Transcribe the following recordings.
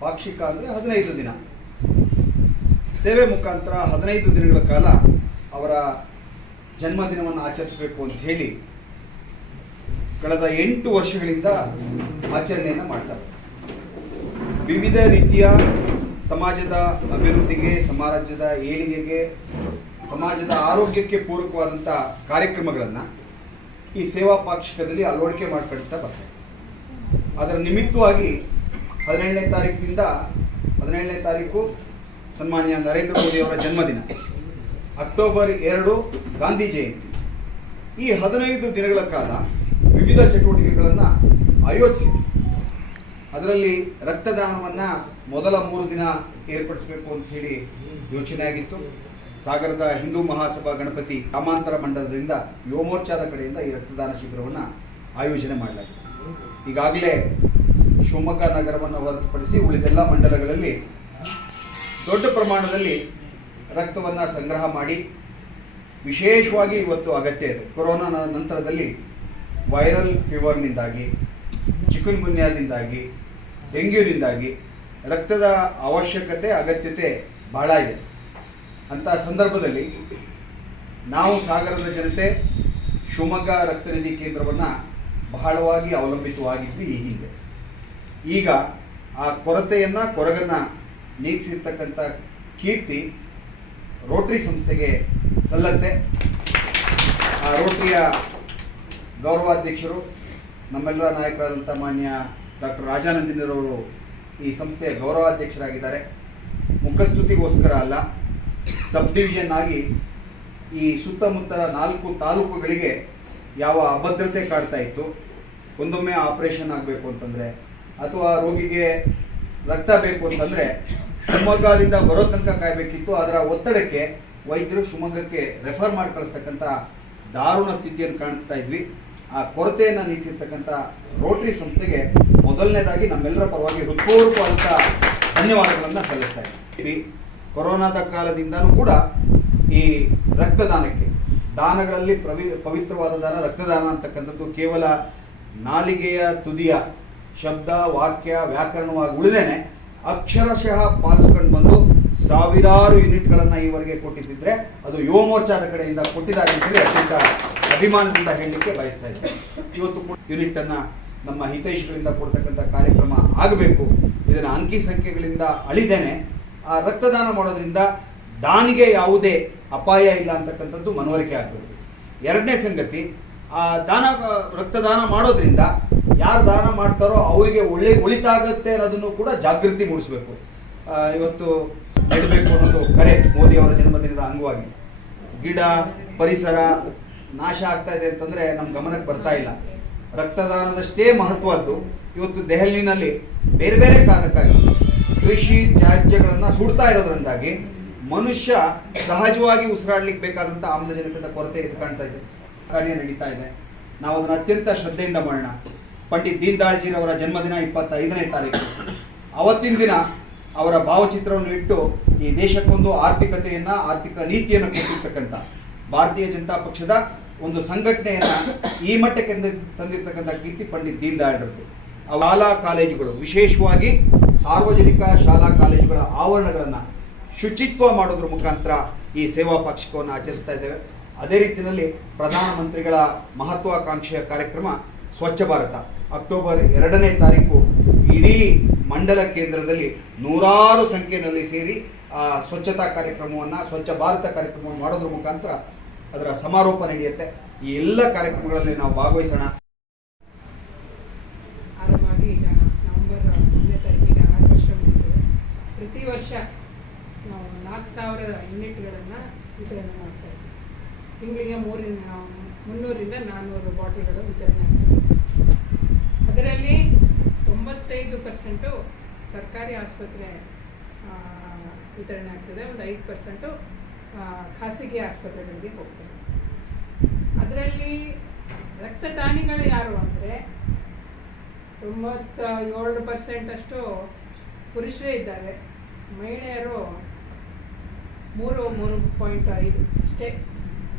ಪಾಕ್ಷಿಕ ಅಂದರೆ ಹದಿನೈದು ದಿನ. ಸೇವೆ ಮುಖಾಂತರ ಹದಿನೈದು ದಿನಗಳ ಕಾಲ ಅವರ ಜನ್ಮದಿನವನ್ನು ಆಚರಿಸಬೇಕು ಅಂತ ಹೇಳಿ ಕಳೆದ ಎಂಟು ವರ್ಷಗಳಿಂದ ಆಚರಣೆಯನ್ನು ಮಾಡ್ತಾರೆ ವಿವಿಧ ರೀತಿಯ ಸಮಾಜದ ಅಭಿವೃದ್ಧಿಗೆ, ಸಮಾಜದ ಏಳಿಗೆಗೆ, ಸಮಾಜದ ಆರೋಗ್ಯಕ್ಕೆ ಪೂರಕವಾದಂಥ ಕಾರ್ಯಕ್ರಮಗಳನ್ನು ಈ ಸೇವಾ ಪಾಕ್ಷಿಕದಲ್ಲಿ ಅಳವಡಿಕೆ ಮಾಡ್ಕೊಳ್ತಾ ಬರ್ತಾರೆ ಅದರ ನಿಮಿತ್ತವಾಗಿ ಹದಿನೇಳನೇ ತಾರೀಕಿನಿಂದ ಹದಿನೇಳನೇ ತಾರೀಕು ಸನ್ಮಾನ್ಯ ನರೇಂದ್ರ ಮೋದಿಯವರ ಜನ್ಮದಿನ. ಅಕ್ಟೋಬರ್ ಎರಡು ಗಾಂಧಿ ಜಯಂತಿ. ಈ ಹದಿನೈದು ದಿನಗಳ ಕಾಲ ವಿವಿಧ ಚಟುವಟಿಕೆಗಳನ್ನು ಆಯೋಜಿಸಿದೆ ಅದರಲ್ಲಿ ರಕ್ತದಾನವನ್ನು ಮೊದಲ ಮೂರು ದಿನ ಏರ್ಪಡಿಸಬೇಕು ಅಂತ ಹೇಳಿ ಯೋಚನೆ ಆಗಿತ್ತು. ಸಾಗರದ ಹಿಂದೂ ಮಹಾಸಭಾ ಗಣಪತಿ ಗ್ರಾಮಾಂತರ ಮಂಡಲದಿಂದ ಯುವ ಮೋರ್ಚಾದ ಕಡೆಯಿಂದ ಈ ರಕ್ತದಾನ ಶಿಬಿರವನ್ನು ಆಯೋಜನೆ ಮಾಡಲಾಗಿದೆ. ಈಗಾಗಲೇ ಶಿವಮೊಗ್ಗ ನಗರವನ್ನು ಹೊರತುಪಡಿಸಿ ಉಳಿದೆಲ್ಲ ಮಂಡಲಗಳಲ್ಲಿ ದೊಡ್ಡ ಪ್ರಮಾಣದಲ್ಲಿ ರಕ್ತವನ್ನು ಸಂಗ್ರಹ ಮಾಡಿ ವಿಶೇಷವಾಗಿ ಇವತ್ತು ಅಗತ್ಯ ಇದೆ. ಕೊರೋನಾ ನಂತರದಲ್ಲಿ ವೈರಲ್ ಫೀವರ್ನಿಂದಾಗಿ ಚಿಕನ್ ಗುನ್ಯಾದಿಂದಾಗಿ ಡೆಂಗ್ಯೂನಿಂದಾಗಿ ರಕ್ತದ ಅವಶ್ಯಕತೆ, ಅಗತ್ಯತೆ ಬಹಳ ಇದೆ. ಅಂಥ ಸಂದರ್ಭದಲ್ಲಿ ನಾವು ಸಾಗರದ ಜನತೆ ಶಿವಮೊಗ್ಗ ರಕ್ತನಿಧಿ ಕೇಂದ್ರವನ್ನು ಬಹಳವಾಗಿ ಅವಲಂಬಿತವಾಗಿದ್ವಿ ಈ ಹಿಂದೆ. ಈಗ ಆ ಕೊರತೆಯನ್ನು, ಕೊರಗನ್ನು ನೀಗಿಸಿರ್ತಕ್ಕಂಥ ಕೀರ್ತಿ ರೋಟ್ರಿ ಸಂಸ್ಥೆಗೆ ಸಲ್ಲತ್ತೆ. ಆ ರೋಟ್ರಿಯ ಗೌರವಾಧ್ಯಕ್ಷರು, ನಮ್ಮೆಲ್ಲರ ನಾಯಕರಾದಂಥ ಮಾನ್ಯ ಡಾಕ್ಟರ್ ರಾಜಾನಂದಿನರವರು ಈ ಸಂಸ್ಥೆಯ ಗೌರವಾಧ್ಯಕ್ಷರಾಗಿದ್ದಾರೆ. ಮುಖಸ್ತುತಿಗೋಸ್ಕರ ಅಲ್ಲ, ಸಬ್ ಡಿವಿಷನ್ ಆಗಿ ಈ ಸುತ್ತಮುತ್ತಲ ನಾಲ್ಕು ತಾಲೂಕುಗಳಿಗೆ ಯಾವ ಅಭದ್ರತೆ ಕಾಡ್ತಾ ಇತ್ತು, ಒಂದೊಮ್ಮೆ ಆಪರೇಷನ್ ಆಗಬೇಕು ಅಂತಂದರೆ ಅಥವಾ ರೋಗಿಗೆ ರಕ್ತ ಬೇಕು ಅಂತಂದರೆ ಶಿವಮೊಗ್ಗದಿಂದ ಬರೋ ತನಕ ಕಾಯಬೇಕಿತ್ತು. ಅದರ ಒತ್ತಡಕ್ಕೆ ವೈದ್ಯರು ಶಿವಮೊಗ್ಗಕ್ಕೆ ರೆಫರ್ ಮಾಡಿ ಕಳಿಸ್ತಕ್ಕಂಥ ದಾರುಣ ಸ್ಥಿತಿಯನ್ನು ಕಾಣ್ತಾ ಇದ್ವಿ. ಆ ಕೊರತೆಯನ್ನು ನೀಗಿಸಿರ್ತಕ್ಕಂಥ ರೋಟರಿ ಸಂಸ್ಥೆಗೆ ಮೊದಲನೇದಾಗಿ ನಮ್ಮೆಲ್ಲರ ಪರವಾಗಿ ಹೃತ್ಪೂರ್ವಕವಾದಂಥ ಧನ್ಯವಾದಗಳನ್ನು ಸಲ್ಲಿಸ್ತಾ ಇದ್ದೀವಿ. ಕೊರೋನಾದ ಕಾಲದಿಂದನೂ ಕೂಡ ಈ ರಕ್ತದಾನಕ್ಕೆ, ದಾನಗಳಲ್ಲಿ ಪ್ರವಿ, ಪವಿತ್ರವಾದ ದಾನ, ರಕ್ತದಾನ ಅಂತಕ್ಕಂಥದ್ದು ಕೇವಲ ನಾಲಿಗೆಯ ತುದಿಯ ಶಬ್ದ, ವಾಕ್ಯ ವ್ಯಾಕರಣವಾಗಿ ಉಳಿದೇನೆ ಅಕ್ಷರಶಃ ಪಾಲಿಸ್ಕೊಂಡು ಬಂದು ಸಾವಿರಾರು ಯೂನಿಟ್ಗಳನ್ನು ಈವರೆಗೆ ಕೊಟ್ಟಿದ್ದಿದ್ರೆ ಅದು ಯುವ ಮೋರ್ಚಾದ ಕಡೆಯಿಂದ ಕೊಟ್ಟಿದ್ದಾರೆ ಅಂತೇಳಿ ಅತ್ಯಂತ ಅಭಿಮಾನದಿಂದ ಹೇಳಲಿಕ್ಕೆ ಬಯಸ್ತಾ ಇದ್ದಾರೆ ಇವತ್ತು ಯೂನಿಟ್ ಯೂನಿಟನ್ನು ನಮ್ಮ ಹಿತೈಷಿಗಳಿಂದ ಕೊಡ್ತಕ್ಕಂಥ ಕಾರ್ಯಕ್ರಮ ಆಗಬೇಕು. ಇದನ್ನು ಅಂಕಿ ಸಂಖ್ಯೆಗಳಿಂದ ಅಳಿದೇನೆ. ಆ ರಕ್ತದಾನ ಮಾಡೋದ್ರಿಂದ ದಾನಿಗೆ ಯಾವುದೇ ಅಪಾಯ ಇಲ್ಲ ಅಂತಕ್ಕಂಥದ್ದು ಮನವರಿಕೆ ಆಗಬೇಕು. ಎರಡನೇ ಸಂಗತಿ, ಆ ದಾನ, ರಕ್ತದಾನ ಮಾಡೋದ್ರಿಂದ ಯಾರು ದಾನ ಮಾಡ್ತಾರೋ ಅವರಿಗೆ ಒಳ್ಳೆ ಒಳಿತಾಗುತ್ತೆ ಅನ್ನೋದನ್ನು ಕೂಡ ಜಾಗೃತಿ ಮೂಡಿಸಬೇಕು. ಇವತ್ತು ನೆಡಬೇಕು ಅನ್ನೋದು ಕರೆ ಮೋದಿ ಅವರ ಜನ್ಮದಿನದ ಅಂಗವಾಗಿ. ಗಿಡ, ಪರಿಸರ ನಾಶ ಆಗ್ತಾ ಇದೆ ಅಂತಂದ್ರೆ ನಮ್ಮ ಗಮನಕ್ಕೆ ಬರ್ತಾ ಇಲ್ಲ. ರಕ್ತದಾನದಷ್ಟೇ ಮಹತ್ವದ್ದು. ಇವತ್ತು ದೆಹಲಿನಲ್ಲಿ ಬೇರೆ ಬೇರೆ ಕಾರಣಕ್ಕಾಗಿ ಕೃಷಿ ತ್ಯಾಜ್ಯಗಳನ್ನು ಸುಡ್ತಾ ಇರೋದ್ರಿಂದಾಗಿ ಮನುಷ್ಯ ಸಹಜವಾಗಿ ಉಸಿರಾಡ್ಲಿಕ್ಕೆ ಬೇಕಾದಂಥ ಆಮ್ಲಜನಕದ ಕೊರತೆ ಎದ್ದು ಕಾಣ್ತಾ ಇದೆ. ಕಾರ್ಯ ನಡೀತಾ ಇದೆ. ನಾವು ಅದನ್ನು ಅತ್ಯಂತ ಶ್ರದ್ಧೆಯಿಂದ ಮಾಡೋಣ. ಪಂಡಿತ್ ದೀನ್ ದಯಾಳ್ಜಿರವರ ಜನ್ಮದಿನ ಇಪ್ಪತ್ತೈದನೇ ತಾರೀಕು. ಅವತ್ತಿನ ದಿನ ಅವರ ಭಾವಚಿತ್ರವನ್ನು ಇಟ್ಟು ಈ ದೇಶಕ್ಕೊಂದು ಆರ್ಥಿಕತೆಯನ್ನ, ಆರ್ಥಿಕ ನೀತಿಯನ್ನು ಕೊಟ್ಟಿರ್ತಕ್ಕಂಥ ಭಾರತೀಯ ಜನತಾ ಪಕ್ಷದ ಒಂದು ಸಂಘಟನೆಯನ್ನ ಈ ಮಟ್ಟಕ್ಕೆ ತಂದಿರತಕ್ಕಂಥ ಕೀರ್ತಿ ಪಂಡಿತ್ ದೀನ್ ದಯಾಳ್ರದ್ದು ಶಾಲಾ ಕಾಲೇಜುಗಳು, ವಿಶೇಷವಾಗಿ ಸಾರ್ವಜನಿಕ ಶಾಲಾ ಕಾಲೇಜುಗಳ ಆವರಣಗಳನ್ನು ಶುಚಿತ್ವ ಮಾಡೋದ್ರ ಮುಖಾಂತರ ಈ ಸೇವಾ ಪಾಕ್ಷಿಕವನ್ನು ಆಚರಿಸ್ತಾ ಇದ್ದೇವೆ. ಅದೇ ರೀತಿಯಲ್ಲಿ ಪ್ರಧಾನಮಂತ್ರಿಗಳ ಮಹತ್ವಾಕಾಂಕ್ಷೆಯ ಕಾರ್ಯಕ್ರಮ ಸ್ವಚ್ಛ ಭಾರತ. ಅಕ್ಟೋಬರ್ ಎರಡನೇ ತಾರೀಕು ಇಡೀ ಮಂಡಲ ಕೇಂದ್ರದಲ್ಲಿ ನೂರಾರು ಸಂಖ್ಯೆಯಲ್ಲಿ ಸೇರಿ, ಆ, ಸ್ವಚ್ಛತಾ ಕಾರ್ಯಕ್ರಮವನ್ನು, ಸ್ವಚ್ಛ ಭಾರತ ಕಾರ್ಯಕ್ರಮವನ್ನು ಮಾಡೋದ್ರ ಮುಖಾಂತರ ಅದರ ಸಮಾರೋಪ ನಡೆಯುತ್ತೆ. ಈ ಎಲ್ಲ ಕಾರ್ಯಕ್ರಮಗಳಲ್ಲಿ ನಾವು ಭಾಗವಹಿಸೋಣ. ಪ್ರತಿ ವರ್ಷ ನಾವು ನಾಲ್ಕು ಸಾವಿರದ ಯೂನಿಟ್ಗಳನ್ನು ವಿತರಣೆ ಮಾಡ್ತಾ ಇದ್ದೀವಿ. ತಿಂಗಳಿಗೆ ಮೂರಿಂದ ಮುನ್ನೂರಿಂದ ನಾನ್ನೂರು ಬಾಟಲ್ಗಳು ವಿತರಣೆ ಆಗ್ತದೆ ಅದರಲ್ಲಿ ತೊಂಬತ್ತೈದು ಪರ್ಸೆಂಟು ಸರ್ಕಾರಿ ಆಸ್ಪತ್ರೆ ವಿತರಣೆ ಆಗ್ತದೆ. ಒಂದು ಐದು ಪರ್ಸೆಂಟು ಖಾಸಗಿ ಆಸ್ಪತ್ರೆಗಳಿಗೆ ಹೋಗ್ತದೆ. ಅದರಲ್ಲಿ ರಕ್ತದಾನಿಗಳು ಯಾರು ಅಂದರೆ ತೊಂಬತ್ತ ಏಳು ಪರ್ಸೆಂಟಷ್ಟು ಪುರುಷರೇ ಇದ್ದಾರೆ. ಮಹಿಳೆಯರು ಮೂರು ಮೂರು ಪಾಯಿಂಟ್ ಐದು ಅಷ್ಟೇ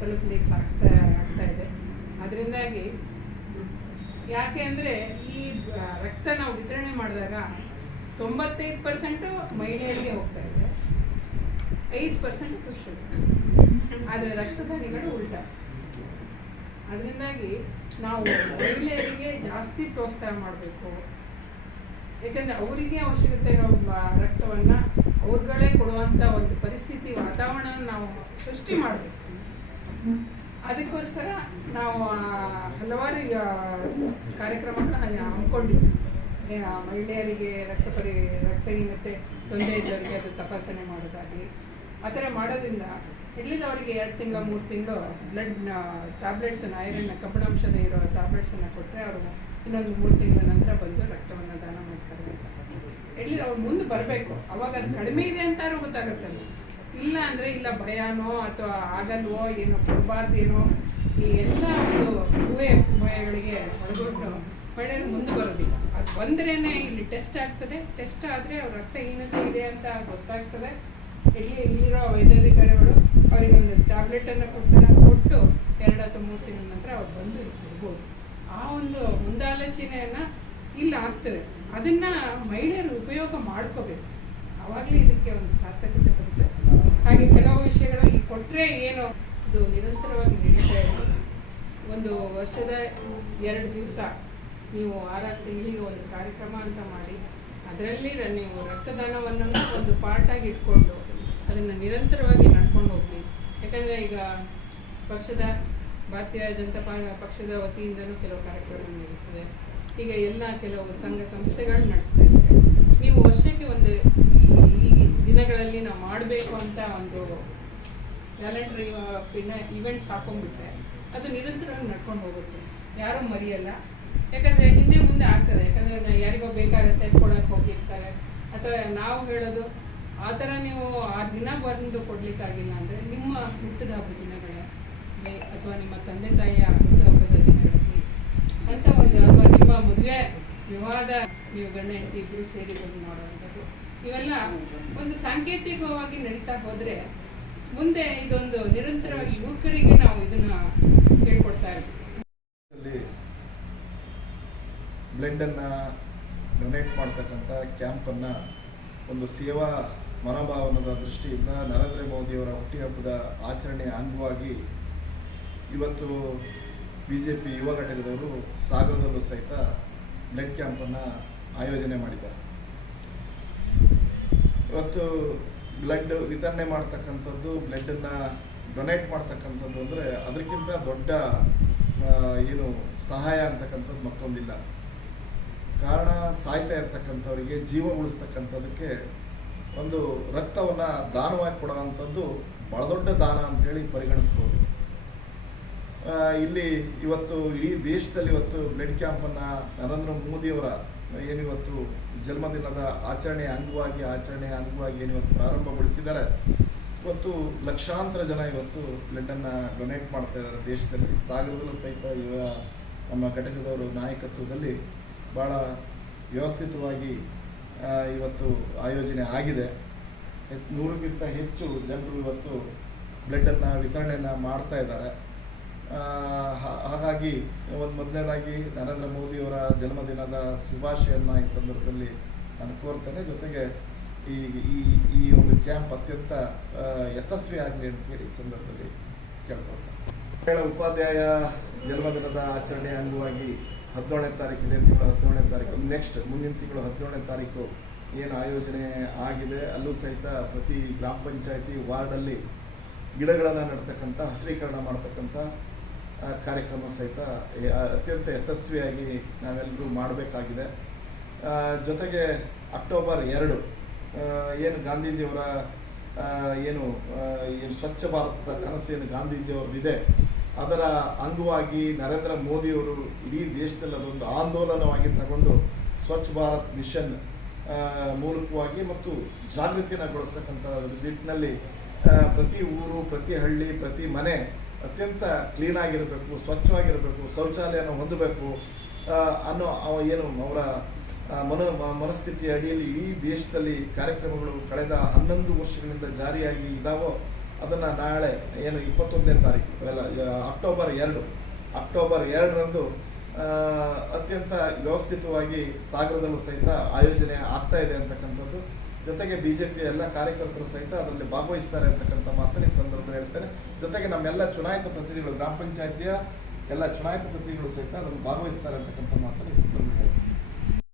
ತಲುಪಲಿಕ್ಕೆ ಸಾಕ್ತಾ, ಆಗ್ತಾ ಇದೆ. ಅದರಿಂದಾಗಿ ಯಾಕೆ ಅಂದರೆ ಈ ರಕ್ತ ನಾವು ವಿತರಣೆ ಮಾಡಿದಾಗ ತೊಂಬತ್ತೈದು ಪರ್ಸೆಂಟು ಮಹಿಳೆಯರಿಗೆ ಹೋಗ್ತಾ ಇದೆ. ಐದು ಪರ್ಸೆಂಟ್ ಪುರುಷರು. ಆದರೆ ರಕ್ತದಾನಿಗಳು ಉಲ್ಟಾ. ಅದರಿಂದಾಗಿ ನಾವು ಮಹಿಳೆಯರಿಗೆ ಜಾಸ್ತಿ ಪ್ರೋತ್ಸಾಹ ಮಾಡಬೇಕು. ಯಾಕಂದರೆ ಅವರಿಗೆ ಅವಶ್ಯಕತೆ ಇರೋ ರಕ್ತವನ್ನ ಅವ್ರುಗಳೇ ಕೊಡುವಂಥ ಒಂದು ಪರಿಸ್ಥಿತಿ ವಾತಾವರಣ ನಾವು ಸೃಷ್ಟಿ ಮಾಡಬೇಕು. ಅದಕ್ಕೋಸ್ಕರ ನಾವು ಹಲವಾರು ಈಗ ಕಾರ್ಯಕ್ರಮಗಳನ್ನ ಹಮ್ಮಿಕೊಂಡಿದ್ವಿ. ಮಹಿಳೆಯರಿಗೆ ರಕ್ತ ಪರಿ ರಕ್ತಹೀನತೆ ತೊಂದರೆ ಇದ್ದವರಿಗೆ ಅದು ತಪಾಸಣೆ ಮಾಡೋದಾಗಲಿ, ಆ ಥರ ಮಾಡೋದ್ರಿಂದ ಎಟ್ಲೀಸ್ಟ್ ಅವರಿಗೆ ಎರಡು ತಿಂಗಳು, ಮೂರು ತಿಂಗಳು ಬ್ಲಡ್ ಟ್ಯಾಬ್ಲೆಟ್ಸನ್ನು ಐರನ್ ಕಬ್ಬಿಣಾಂಶದ ಇರೋ ಟ್ಯಾಬ್ಲೆಟ್ಸನ್ನು ಕೊಟ್ಟರೆ ಅವರು ಇನ್ನೊಂದು ಮೂರು ತಿಂಗಳ ನಂತರ ಬಂದು ರಕ್ತವನ್ನು ದಾನ ಮಾಡ್ತಾರೆ ಇಲ್ಲಿ ಅವ್ರು ಮುಂದೆ ಬರಬೇಕು. ಅವಾಗ ಅದು ಕಡಿಮೆ ಇದೆ ಅಂತಾದ್ರೂ ಗೊತ್ತಾಗುತ್ತಲ್ಲ ಇಲ್ಲ ಅಂದರೆ ಇಲ್ಲ ಭಯನೋ ಅಥವಾ ಆಗಲ್ವೋ ಏನೋ ಕೊಡಬಾರ್ದೇನೋ, ಈ ಎಲ್ಲ ಒಂದು ಹೂವೆ ಭಯಗಳಿಗೆ ಒಳಗೊಂಡು ಮಹಿಳೆಯರು ಮುಂದೆ ಬರೋದಿಲ್ಲ. ಅದು ಬಂದ್ರೇನೆ ಇಲ್ಲಿ ಟೆಸ್ಟ್ ಆಗ್ತದೆ. ಟೆಸ್ಟ್ ಆದರೆ ಅವ್ರ ರಕ್ತ ಹೀನತೆ ಇದೆ ಅಂತ ಗೊತ್ತಾಗ್ತದೆ. ಇಲ್ಲಿ ಇಲ್ಲಿರೋ ವೈದ್ಯಾಧಿಕಾರಿಗಳು ಅವರಿಗೆ ಒಂದು ಟ್ಯಾಬ್ಲೆಟನ್ನು ಕೊಡ್ತಾರೆ ಕೊಟ್ಟು ಎರಡು ಅಥವಾ ಮೂರು ತಿಂಗಳ ನಂತರ ಅವ್ರು ಬಂದು ಇಲ್ಲಿ ಬರ್ಬೋದು ಆ ಒಂದು ಮುಂದಾಲೋಚನೆಯನ್ನು ಇಲ್ಲ ಆಗ್ತದೆ ಅದನ್ನು ಮಹಿಳೆಯರು ಉಪಯೋಗ ಮಾಡ್ಕೋಬೇಕು ಆವಾಗಲೇ ಇದಕ್ಕೆ ಒಂದು ಸಾರ್ಥಕತೆ ಬರುತ್ತೆ ಹಾಗೆ ಕೆಲವು ವಿಷಯಗಳು ಈ ಕೊಟ್ಟರೆ ಏನು ಇದು ನಿರಂತರವಾಗಿ ನಡೀತಾ ಇದೆ ಒಂದು ವರ್ಷದ ಎರಡು ದಿವಸ ನೀವು ಆರಾರು ತಿಂಗಳಿಗೆ ಒಂದು ಕಾರ್ಯಕ್ರಮ ಅಂತ ಮಾಡಿ, ಅದರಲ್ಲಿ ನೀವು ರಕ್ತದಾನವನ್ನು ಒಂದು ಪಾರ್ಟಾಗಿ ಇಟ್ಕೊಂಡು ಅದನ್ನು ನಿರಂತರವಾಗಿ ನಡ್ಕೊಂಡು ಹೋಗ್ಲಿ ಯಾಕಂದರೆ ಈಗ ಪಕ್ಷದ, ಭಾರತೀಯ ಜನತಾ ಪಕ್ಷದ ವತಿಯಿಂದನೂ ಕೆಲವು ಕಾರ್ಯಕ್ರಮ ನಡೀತದೆ ಈಗ ಎಲ್ಲ ಕೆಲವು ಸಂಘ ಸಂಸ್ಥೆಗಳು ನಡೆಸ್ತಾ ಇದ್ದಾರೆ. ನೀವು ವರ್ಷಕ್ಕೆ ಒಂದು ಈ ದಿನಗಳಲ್ಲಿ ನಾವು ಮಾಡಬೇಕು ಅಂತ ಒಂದು ಕ್ಯಾಲೆಂಡರ್ ಪಿನ್ನ ಇವೆಂಟ್ಸ್ ಹಾಕೊಂಡ್ಬಿಟ್ರೆ ಅದು ನಿರಂತರವಾಗಿ ನಡ್ಕೊಂಡು ಹೋಗುತ್ತೆ. ಯಾರೂ ಮರೆಯಲ್ಲ. ಯಾಕಂದರೆ ಹಿಂದೆ ಮುಂದೆ ಆಗ್ತದೆ. ಯಾಕಂದರೆ ಯಾರಿಗೋ ಬೇಕಾಗುತ್ತೆ ಕೊಡೋಕೆ ಹೋಗಿರ್ತಾರೆ. ಅಥವಾ ನಾವು ಹೇಳೋದು, ಆ ಥರ ನೀವು ಆ ದಿನ ಬಂದು ಕೊಡ್ಲಿಕ್ಕಾಗಿಲ್ಲ ಅಂದರೆ ನಿಮ್ಮ ಹುಟ್ಟಿದ ಹಬ್ಬದ ದಿನಗಳೇ. ಅಥವಾ ನಿಮ್ಮ ತಂದೆ ತಾಯಿಯ ಹುಟ್ಟುಹಬ್ಬದ ದಿನಗಳಲ್ಲಿ. ಅಂತ ಒಂದು ಅಥವಾ ನಿಮ್ಮ ಮದುವೆ ವಿವಾದ ನೀವು ಗಂಡ, ಹೆಂಡತಿ ಇಬ್ಬರು ಸೇರಿ ಬಂದು ಮಾಡುವಂಥದ್ದು. ಇವೆಲ್ಲ ಒಂದು ಸಾಂಕೇತಿಕವಾಗಿ ನಡೀತಾ ಹೋದರೆ ಮುಂದೆ ಇದೊಂದು ನಿರಂತರವಾಗಿ ಯುವಕರಿಗೆ ನಾವು ಇದನ್ನ ಹೇಳ್ಕೊಡ್ತಾ ಇದ್ವಿ ಬ್ಲೆಂಡ್ ಬ್ಲಡ್ಡನ್ನು ಡೊನೇಟ್ ಮಾಡ್ತಕ್ಕಂಥ ಕ್ಯಾಂಪನ್ನು ಒಂದು ಸೇವಾ ಮನೋಭಾವನದ ದೃಷ್ಟಿಯಿಂದ ನರೇಂದ್ರ ಮೋದಿಯವರ ಹುಟ್ಟಿಹಬ್ಬದ ಆಚರಣೆಯ ಅಂಗವಾಗಿ ಇವತ್ತು ಬಿ ಜೆ ಪಿ ಯುವ ಘಟಕದವರು ಸಾಗರದಲ್ಲೂ ಸಹಿತ ಬ್ಲಡ್ ಕ್ಯಾಂಪನ್ನು ಆಯೋಜನೆ ಮಾಡಿದ್ದಾರೆ. ಇವತ್ತು ಬ್ಲಡ್ ವಿತರಣೆ ಮಾಡ್ತಕ್ಕಂಥದ್ದು ಬ್ಲಡ್ಡನ್ನು ಡೊನೇಟ್ ಮಾಡ್ತಕ್ಕಂಥದ್ದು ಅಂದರೆ ಅದಕ್ಕಿಂತ ದೊಡ್ಡ ಏನು ಸಹಾಯ ಅಂತಕ್ಕಂಥದ್ದು ಮತ್ತೊಂದಿಲ್ಲ. ಕಾರಣ ಸಾಯ್ತಾ ಇರ್ತಕ್ಕಂಥವರಿಗೆ ಜೀವ ಉಳಿಸ್ತಕ್ಕಂಥದ್ದಕ್ಕೆ ಒಂದು ರಕ್ತವನ್ನು ದಾನವಾಗಿ ಕೊಡೋವಂಥದ್ದು ಭಾಳ ದೊಡ್ಡ ದಾನ ಅಂತೇಳಿ ಪರಿಗಣಿಸ್ಬೋದು. ಇಲ್ಲಿ ಇವತ್ತು ಇಡೀ ದೇಶದಲ್ಲಿ ಇವತ್ತು ಬ್ಲಡ್ ಕ್ಯಾಂಪನ್ನು ನರೇಂದ್ರ ಮೋದಿಯವರ ಏನಿವತ್ತು ಜನ್ಮದಿನದ ಆಚರಣೆಯ ಅಂಗವಾಗಿ ಆಚರಣೆಯ ಅಂಗವಾಗಿ ಏನು ಇವತ್ತು ಪ್ರಾರಂಭಗೊಳಿಸಿದ್ದಾರೆ. ಇವತ್ತು ಲಕ್ಷಾಂತರ ಜನ ಇವತ್ತು ಬ್ಲಡ್ಡನ್ನು ಡೊನೇಟ್ ಮಾಡ್ತಾ ಇದ್ದಾರೆ ದೇಶದಲ್ಲಿ. ಸಾಗರದಲ್ಲೂ ಸಹಿತ ಇವ ನಮ್ಮ ಘಟಕದವರು ನಾಯಕತ್ವದಲ್ಲಿ ಭಾಳ ವ್ಯವಸ್ಥಿತವಾಗಿ ಇವತ್ತು ಆಯೋಜನೆ ಆಗಿದೆ. ನೂರಕ್ಕಿಂತ ಹೆಚ್ಚು ಜನರು ಇವತ್ತು ಬ್ಲಡ್ಡನ್ನು ವಿತರಣೆಯನ್ನು ಮಾಡ್ತಾ ಇದ್ದಾರೆ. ಹಾಗಾಗಿ ಒಂದು ಮೊದಲನೇದಾಗಿ ನರೇಂದ್ರ ಮೋದಿಯವರ ಜನ್ಮದಿನದ ಶುಭಾಶಯನ್ನು ಈ ಸಂದರ್ಭದಲ್ಲಿ ನಾನು ಕೋರ್ತೇನೆ. ಜೊತೆಗೆ ಈ ಈ ಈ ಒಂದು ಕ್ಯಾಂಪ್ ಅತ್ಯಂತ ಯಶಸ್ವಿ ಆಗಲಿ ಅಂತೇಳಿ ಈ ಸಂದರ್ಭದಲ್ಲಿ ಕೇಳ್ಕೊಳ್ತೇನೆ. ಮಹಿಳಾ ಉಪಾಧ್ಯಾಯ ಜನ್ಮದಿನದ ಆಚರಣೆ ಅಂಗವಾಗಿ ಹದಿನೇಳನೇ ತಾರೀಕು ಇದೇ ತಿಂಗಳು ಹದಿನೇಳನೇ ತಾರೀಕು ನೆಕ್ಸ್ಟ್ ಮುಂದಿನ ತಿಂಗಳು ಹದಿನೇಳನೇ ತಾರೀಕು ಏನು ಆಯೋಜನೆ ಆಗಿದೆ, ಅಲ್ಲೂ ಸಹಿತ ಪ್ರತಿ ಗ್ರಾಮ ಪಂಚಾಯತಿ ವಾರ್ಡಲ್ಲಿ ಗಿಡಗಳನ್ನು ನೆಡ್ತಕ್ಕಂಥ, ಹಸಿರೀಕರಣ ಮಾಡ್ತಕ್ಕಂಥ ಕಾರ್ಯಕ್ರಮ ಸಹಿತ ಅತ್ಯಂತ ಯಶಸ್ವಿಯಾಗಿ ನಾವೆಲ್ಲರೂ ಮಾಡಬೇಕಾಗಿದೆ. ಜೊತೆಗೆ ಅಕ್ಟೋಬರ್ ಎರಡು ಏನು ಗಾಂಧೀಜಿಯವರ ಏನು ಏನು ಸ್ವಚ್ಛ ಭಾರತದ ಕನಸು ಏನು ಗಾಂಧೀಜಿಯವ್ರದ್ದಿದೆ ಅದರ ಅಂಗವಾಗಿ ನರೇಂದ್ರ ಮೋದಿಯವರು ಇಡೀ ದೇಶದಲ್ಲಿ ಅದೊಂದು ಆಂದೋಲನವಾಗಿ ತಗೊಂಡು ಸ್ವಚ್ಛ ಭಾರತ್ ಮಿಷನ್ ಮೂಲಕವಾಗಿ ಮತ್ತು ಜಾಗೃತಿನಗೊಳಿಸ್ತಕ್ಕಂಥ ನಿಟ್ಟಿನಲ್ಲಿ ಪ್ರತಿ ಊರು, ಪ್ರತಿ ಹಳ್ಳಿ, ಪ್ರತಿ ಮನೆ ಅತ್ಯಂತ ಕ್ಲೀನ್ ಆಗಿರಬೇಕು, ಸ್ವಚ್ಛವಾಗಿರಬೇಕು, ಶೌಚಾಲಯನ ಹೊಂದಬೇಕು ಅನ್ನೋ ಅವ ಏನು ಅವರ ಮನೋ, ಮನಸ್ಥಿತಿಯ ಅಡಿಯಲ್ಲಿ ಈ ದೇಶದಲ್ಲಿ ಕಾರ್ಯಕ್ರಮಗಳು ಕಳೆದ ಹನ್ನೊಂದು ವರ್ಷಗಳಿಂದ ಜಾರಿಯಾಗಿ ಇದಾವೋ, ಅದನ್ನು ನಾಳೆ ಏನು ಇಪ್ಪತ್ತೊಂದನೇ ತಾರೀಕು, ಅಲ್ಲ ಅಕ್ಟೋಬರ್ ಎರಡು, ಅಕ್ಟೋಬರ್ ಎರಡರಂದು ಅತ್ಯಂತ ವ್ಯವಸ್ಥಿತವಾಗಿ ಸಾಗರದಲ್ಲೂ ಸಹಿತ ಆಯೋಜನೆ ಆಗ್ತಾ ಇದೆ ಅಂತಕ್ಕಂಥದ್ದು. ಜೊತೆಗೆ ಬಿಜೆಪಿ ಎಲ್ಲ ಕಾರ್ಯಕರ್ತರು ಸಹಿತ ಅದರಲ್ಲಿ ಭಾಗವಹಿಸ್ತಾರೆ ಅಂತಕ್ಕಂಥ ಮಾತನ್ನು ಈ ಸಂದರ್ಭದಲ್ಲಿ ಹೇಳ್ತಾರೆ ಜೊತೆಗೆ ನಮ್ಮೆಲ್ಲ ಚುನಾಯಿತ ಪ್ರತಿನಿಧಿಗಳು, ಗ್ರಾಮ ಪಂಚಾಯತಿಯ ಎಲ್ಲ ಚುನಾಯಿತ ಪ್ರತಿನಿಧಿಗಳು ಸಹಿತ ಅದರಲ್ಲಿ ಭಾಗವಹಿಸ್ತಾರೆ ಅಂತಕ್ಕಂಥ ಮಾತನ್ನು ಈ ಸಂದರ್ಭದಲ್ಲಿ ಹೇಳ್ತೇನೆ.